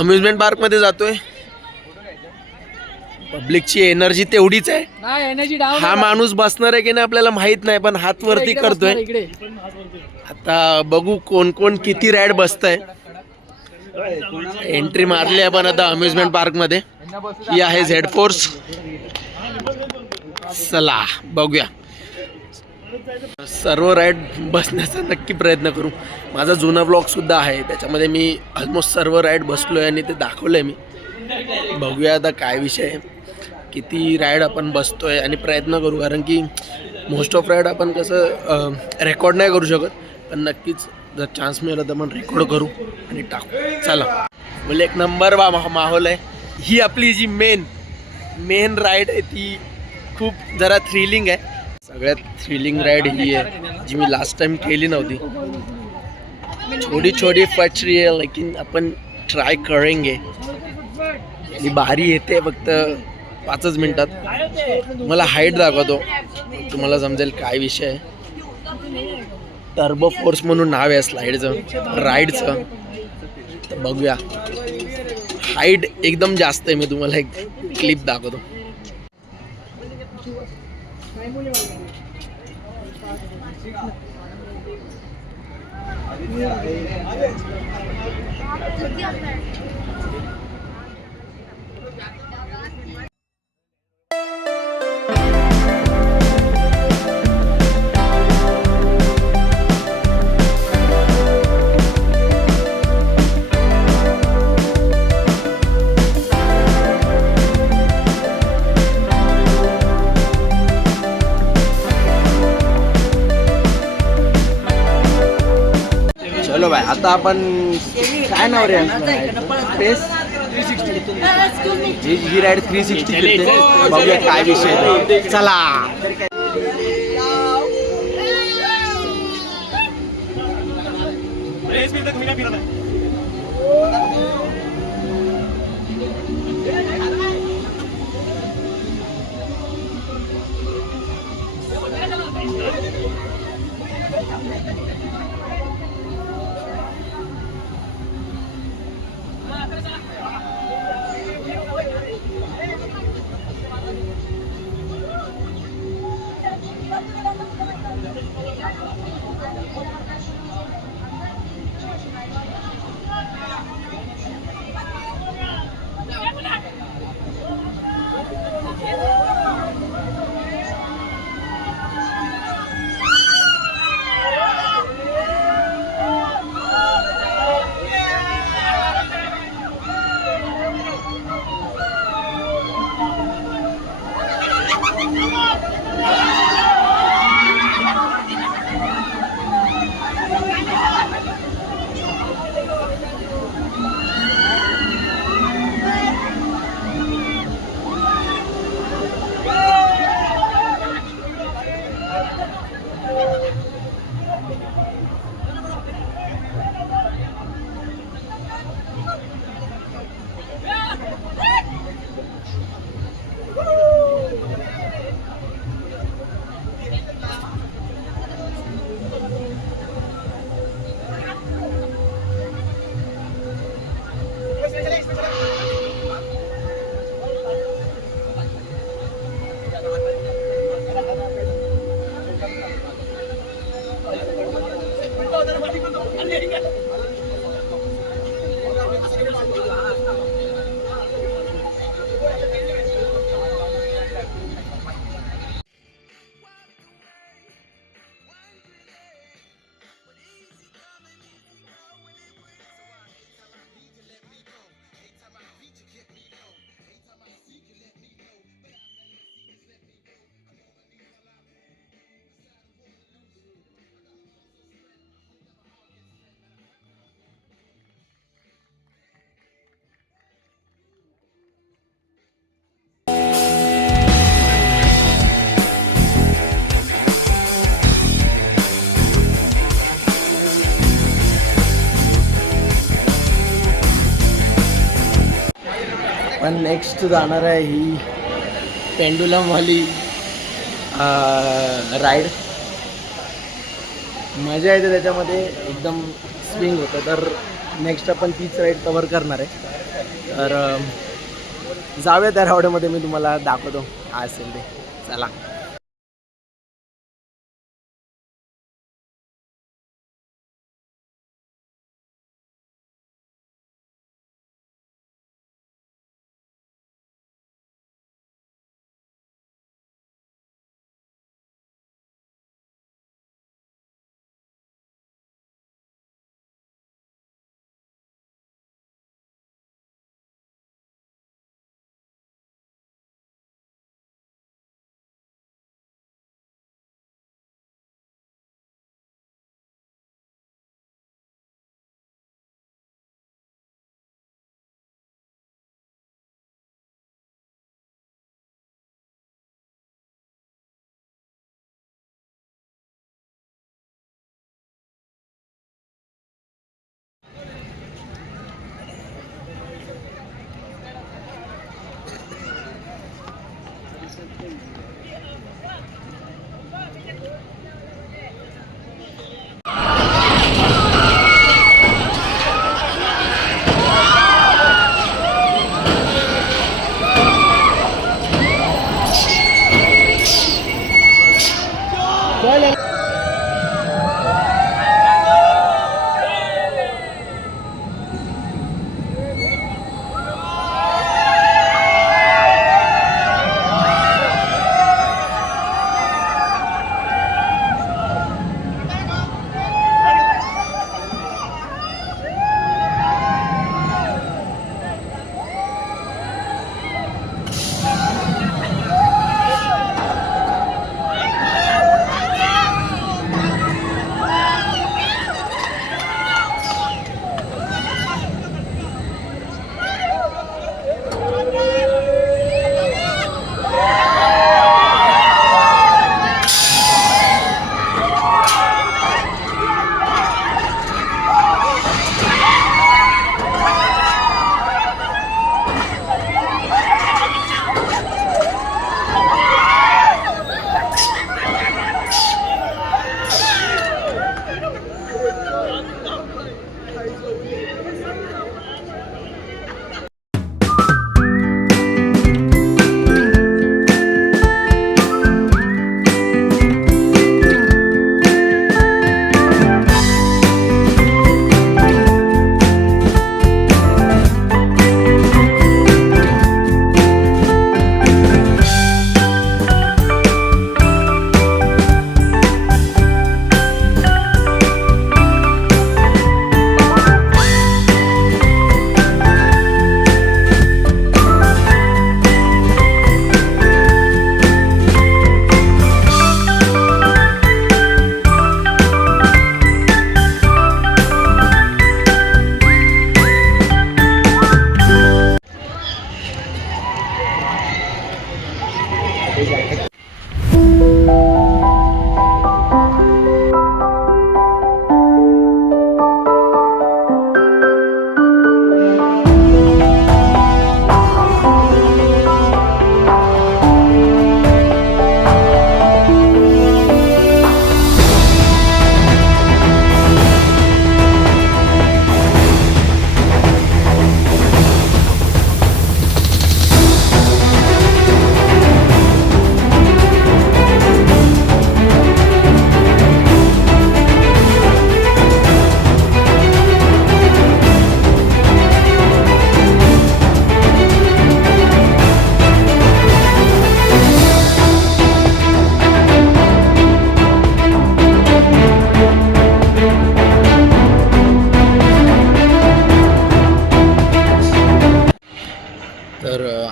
Amusement park मध्ये जातोय. पब्लिकची energy तेवढीच आहे. हा माणूस बसणार आहे की नाही आपल्याला माहित नाही, पण हात वरती करतोय. आता बघू कोण कोण किती राईड बसतंय. एंट्री मारली आपण आता अम्युजमेंट पार्क मध्ये. ही आहे झेड फोर्स. चला बघूया. सर्व राईड बसण्याचा नक्की प्रयत्न करू. माझा जुना ब्लॉग सुद्धा आहे, त्याच्यामध्ये मी ऑलमोस्ट सर्व राईड बसलोय आणि ते दाखवलंय मी. बघूया आता काय विषय आहे, किती राईड आपण बसतोय आणि प्रयत्न करू. कारण की मोस्ट ऑफ राईड आपण कसं रेकॉर्ड नाही करू शकत, पण नक्कीच जर चान्स मिळाला तर आपण रेकॉर्ड करू आणि टाकू. चला म्हणजे एक नंबर माहोल आहे. ही आपली जी मेन राईड आहे ती खूप जरा थ्रिलिंग आहे. सगळ्यात थ्रिलिंग राईड ही आहे जी मी लास्ट टाइम केली नव्हती. छोटी पचरी आहे, लेकिन आपण ट्राय करेंगे. ही भारी येते फक्त 5 मिनिटात. मला हाईट दाखवतो, तुम्हाला समजेल काय विषय आहे. टर्बो फोर्स म्हणून नाव आहे स्लाईडचं राईडचं. तर बघूया. हाईट एकदम जास्त आहे. मी तुम्हाला एक क्लिप दाखवतो. चलो भाई, आता आपण काय नाव रे स्पेस 360 ही राईड 360 फिरते. बघूया काय विषय आहे. चला पण नेक्स्ट जाणार आहे ही पेंडुलमवाली राईड. मजा येते त्याच्यामध्ये, एकदम स्विंग होतं. तर नेक्स्ट आपण तीच राईड कव्हर करणार आहे. तर जाऊया त्या रावड्यामध्ये, मी तुम्हाला दाखवतो काय असेल ते. चला.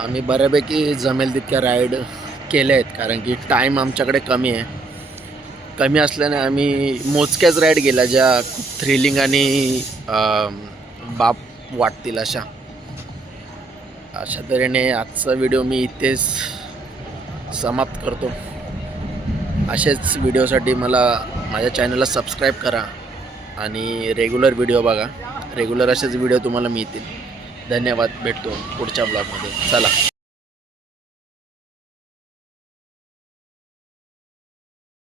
आम्ही बऱ्यापैकी जमेल तितक्या राईड केल्या आहेत, कारण की टाईम आमच्याकडे कमी आहे. कमी असल्याने आम्ही मोजक्याच राईड केल्या ज्या खूप थ्रिलिंग आणि बाप वाटतील अशा तऱ्हेने आजचा व्हिडिओ मी इथेच समाप्त करतो. असेच व्हिडिओसाठी मला माझ्या चॅनलला सबस्क्राईब करा आणि रेग्युलर व्हिडिओ बघा. रेग्युलर असेच व्हिडिओ तुम्हाला मिळतील. धन्यवाद. भेटतो पुढच्या ब्लॉगमध्ये. चला.